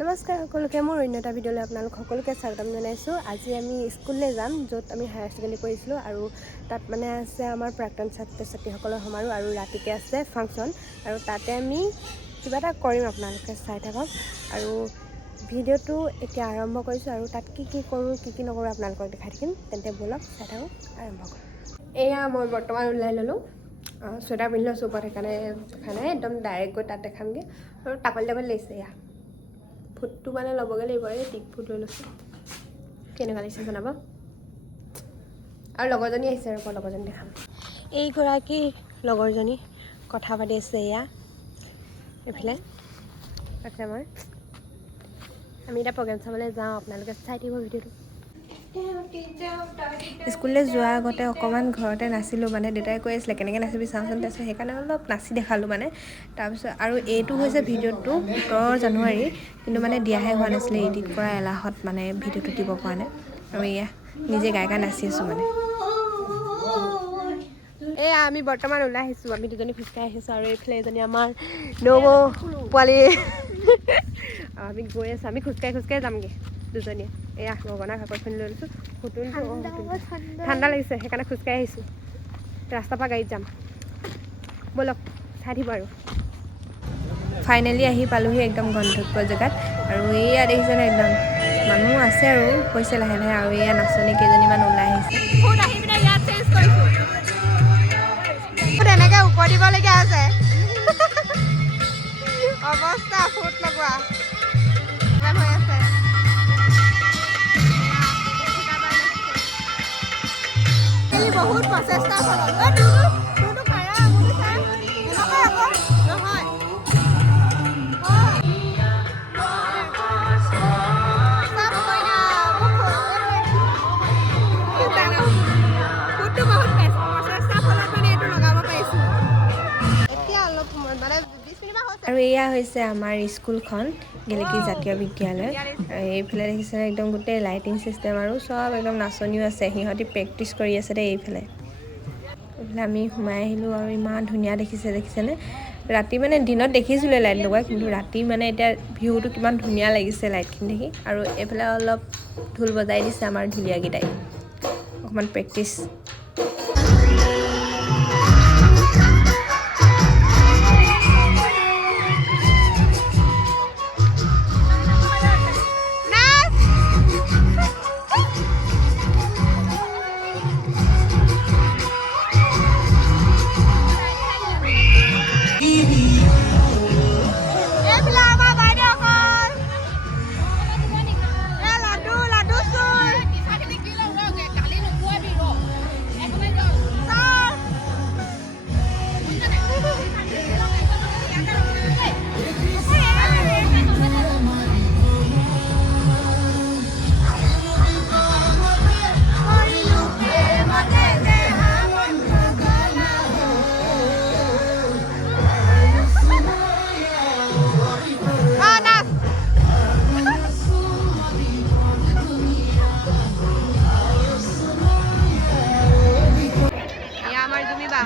নমস্কাৰ সকলোকে মোৰ অন্য এটা ভিডিঅ'লৈ আপোনালোক সকলোকে স্বাগতম জনাইছোঁ। আজি আমি স্কুললৈ যাম, য'ত আমি হায়াৰ ছেকেণ্ডেৰী পঢ়িছিলোঁ, আৰু তাত মানে আছে আমাৰ প্ৰাক্তন ছাত্ৰ ছাত্ৰীসকলৰ সমাৰোহ, আৰু ৰাতিকৈ আছে ফাংচন, আৰু তাতে আমি কিবা এটা কৰিম, আপোনালোকে চাই থাকক। আৰু ভিডিঅ'টো এতিয়া আৰম্ভ কৰিছোঁ, আৰু তাত কি কি কৰোঁ কি কি নকৰোঁ আপোনালোকক দেখাই থাকিম। তেন্তে ব'লক চাই থাকক, আৰম্ভ কৰোঁ। এয়া মই বৰ্তমান ওলাই ল'লোঁ, চুৱেটাৰ পিন্ধি লৈছোঁ ওপৰত, সেইকাৰণে দেখা নাই, একদম ডাইৰেক্ট গৈ তাত দেখামগৈ। আৰু টাকলি লাগিছে এয়া ফুটটো মানে ল'বগৈ লাগিব, এই টিক ফুট লৈ লৈছোঁ। কেনেকুৱা লাগিছে জনাব। আৰু লগৰজনী আহিছে, আৰু লগৰজনী দেখাম। এইগৰাকী লগৰজনী কথা পাতি আছে, এয়া এইফালে আছে। আমি এতিয়া প্ৰগ্ৰেম চাবলৈ যাওঁ, আপোনালোকে চাই থাকিব ভিডিঅ'টো। স্কুললৈ যোৱাৰ আগতে অকণমান ঘৰতে নাছিলোঁ, মানে দেউতাই কৈ আছিলে কেনেকৈ নাচিবি চাওঁচোন, তাৰপিছত সেইকাৰণে অলপ নাচি দেখালোঁ মানে। তাৰপিছত আৰু এইটো হৈছে ভিডিঅ'টো 17 জানুৱাৰী, কিন্তু মানে দিয়াহে হোৱা নাছিলে, এডিট কৰা এলাহত মানে ভিডিঅ'টো দিব পৰা নাই। আৰু এয়া নিজে গাই গাই নাচি আছোঁ মানে। এয়া আমি বৰ্তমান ওলাই আহিছোঁ, আমি দুজনী খোজকাঢ়ি আহিছোঁ, আৰু এইফালে এজনী আমাৰ নবৌ পোৱালি আমি গৈ আছোঁ, আমি খোজকাঢ়ি যামগৈ দুজনীয়ে। এয়া গগনা কাকতখন লৈ লৈছোঁ, ঠাণ্ডা লাগিছে সেইকাৰণে খোজকাঢ়ি আহিছোঁ, ৰাস্তাৰ পৰা গাড়ীত যাম, ব'লক চাই দিব। আৰু ফাইনেলি আহি পালোহি একদম গন্তব্য জেগাত, আৰু এয়া দেখিছেনে একদম মানুহ আছে আৰু হৈছে লাহে লাহে, আৰু এয়া নাচনী কেইজনীমান ওলাই আহিছে। তেনেকৈ ওপৰ দিবলগীয়া আছে, অৱস্থা ফুট লগোৱা হৈ আছে। বহুত প্ৰচেষ্টাৰ ফলত আৰু এয়া হৈছে আমাৰ স্কুলখন, গেলেকী জাতীয় বিদ্যালয়। এইফালে দেখিছে একদম গোটেই লাইটিং চিষ্টেম, আৰু চব একদম নাচনীও আছে, সিহঁতি প্ৰেক্টিচ কৰি আছে দেই। এইফালে আমি সোমাই আহিলোঁ, আৰু ইমান ধুনীয়া দেখিছেনে। ৰাতি মানে দিনত দেখিছিলোঁ লাইট লগোৱা, কিন্তু ৰাতি মানে এতিয়া ভিউটো কিমান ধুনীয়া লাগিছে লাইটখিনি দেখি। আৰু এইফালে অলপ ঢোল বজাই দিছে আমাৰ ঢুলীয়াকেইটাই, অকণমান প্ৰেক্টিচ।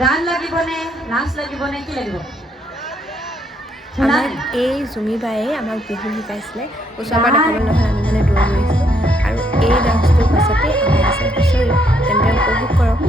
গান লাগিবনে, নাচ লাগিবনে, কি লাগিব? আমাৰ এই জুমি বায়ে আমাক বিহু শিকাইছিলে, ওচৰৰ পৰা দেখাবলৈ নহ'লে আমি মানে দৌৰি গৈছিলোঁ। আৰু এই ডান্সটোৰ পাছতে আমাৰ আছে হুঁচৰি, তেন্তে উপভোগ কৰক।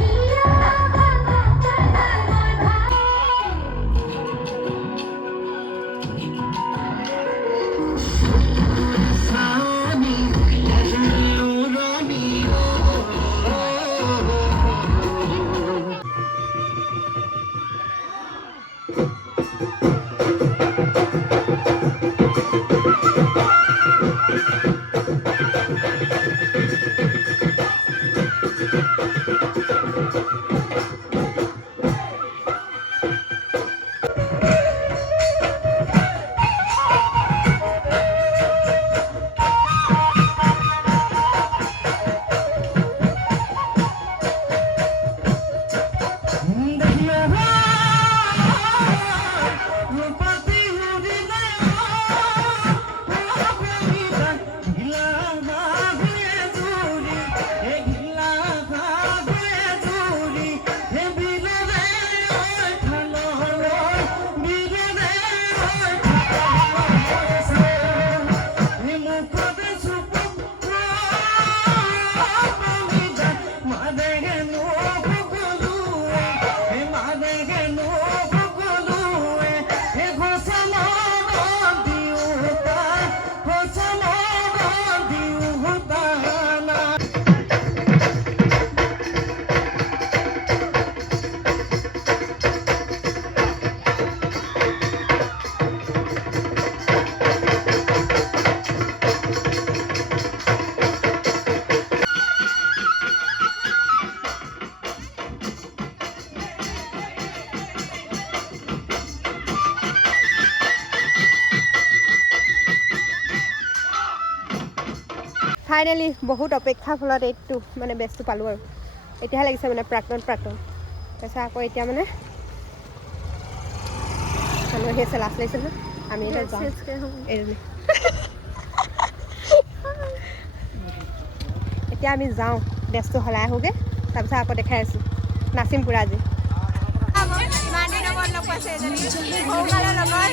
ফাইনেলি বহুত অপেক্ষাৰ ফলত এইটো মানে বেষ্টটো পালোঁ আৰু এতিয়াহে লাগিছে মানে প্ৰাক্তন তাৰপিছত আকৌ এতিয়া মানে মানুহ আহি আছে লাজ লাগিছে নহয় আমি এতিয়া যাওঁ এৰিলে এতিয়া আমি যাওঁ ড্ৰেছটো সলাই আহোঁগৈ তাৰপিছত আকৌ দেখাই আছোঁ নাচিম পুৰা আজি ইমান দিনৰ মূৰত লগ পাইছে এজনী সৰুকালৰ লগত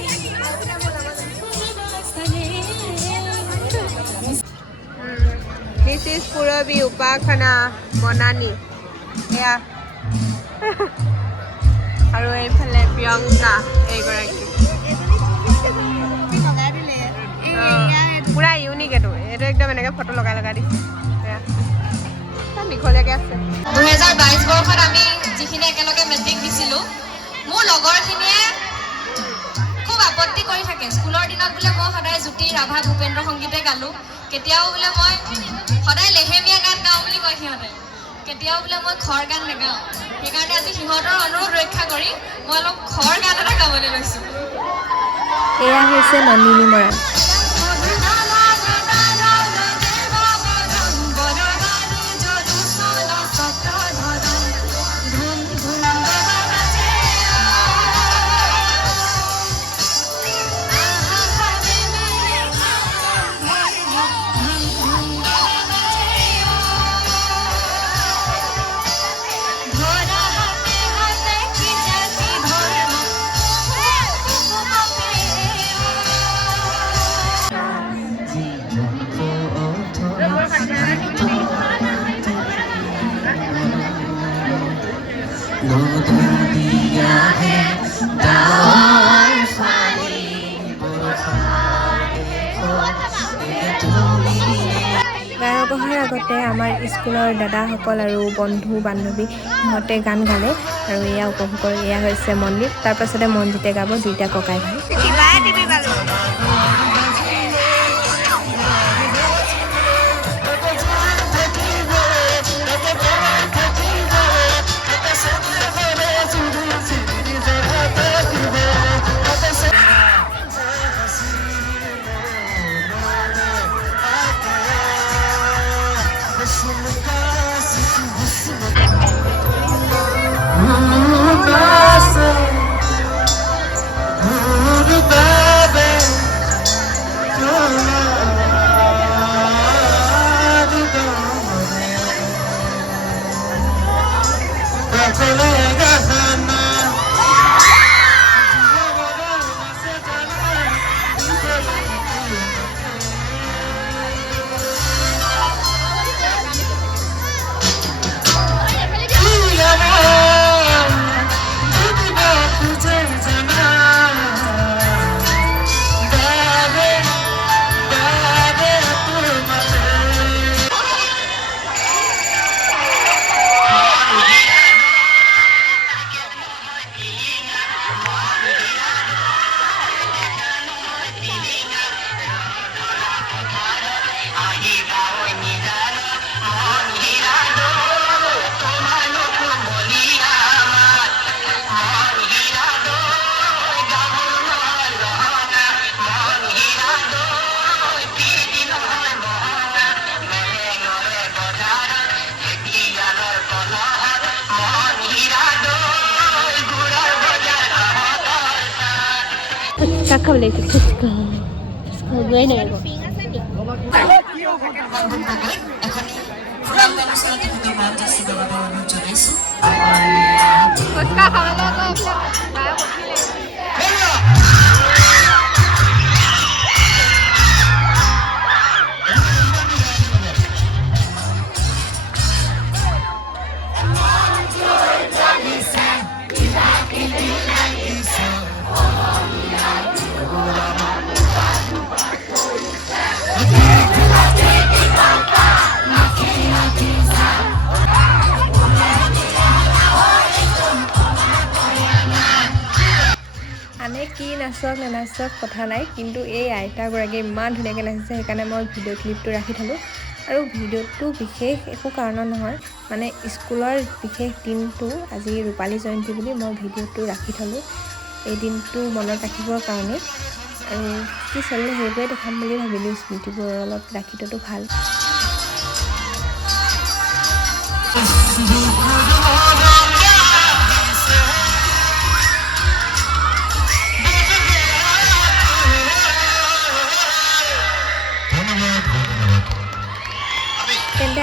This is Purabi Upakana Monani এয়া আৰু এইফালে প্ৰিয়ংকা এইগৰাকী পুৰা ইউনিক এইটো একদম এনেকৈ ফটো লগাই দিছে দীঘলীয়াকৈ আছে 2022 বৰ্ষত আমি যিখিনি একেলগে মেট্ৰিক দিছিলোঁ মোৰ লগৰখিনিয়ে খুব আপত্তি কৰি থাকে স্কুলৰ দিনত বোলে মই সদায় জ্যোতি ৰাভা ভূপেন্দ্ৰ সংগীতে গালোঁ কেতিয়াও বোলে মই সদায় লেহেমীয়া গান গাওঁ বুলি কয় সিহঁতে কেতিয়াও বোলে মই খৰ গান নাগাওঁ সেইকাৰণে আজি সিহঁতৰ অনুৰোধ ৰক্ষা কৰি মই অলপ খৰ গান এটা গাবলৈ লৈছোঁ এয়া হৈছে নন্দিনী মৰাণ গায়ক অহাৰ আগতে আমাৰ স্কুলৰ দাদাসকল আৰু বন্ধু বান্ধৱী সিহঁতে গান গালে আৰু এয়া উপভোগ কৰে এয়া হৈছে মন্দিৰ তাৰপাছতে মনজিতে গাব দুইটা ককাই ভাই Kakak boleh ikut sekolah gue nih kok. কি নাচক নানাচক কথা নাই কিন্তু এই আইতাগৰাকী ইমান ধুনীয়াকৈ নাচিছে সেইকাৰণে মই ভিডিঅ' ক্লিপটো ৰাখি থলোঁ আৰু ভিডিঅ'টো বিশেষ একো কাৰণত নহয় মানে স্কুলৰ বিশেষ দিনটো আজি ৰূপালী জয়ন্তী বুলি মই ভিডিঅ'টো ৰাখি থলোঁ এই দিনটো মনত ৰাখিবৰ কাৰণে আৰু কি চলিলে সেইবোৰে দেখাম বুলি ভাবিলোঁ স্মৃতিবোৰ অলপ ৰাখি থোৱাটো ভাল তেন্তে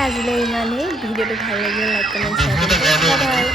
আজিলৈ ইমানেই। ভিডিঅ'টো ভাল লাগিলে লাইক কমেণ্ট শ্বেয়াৰ কৰিব। Bye bye.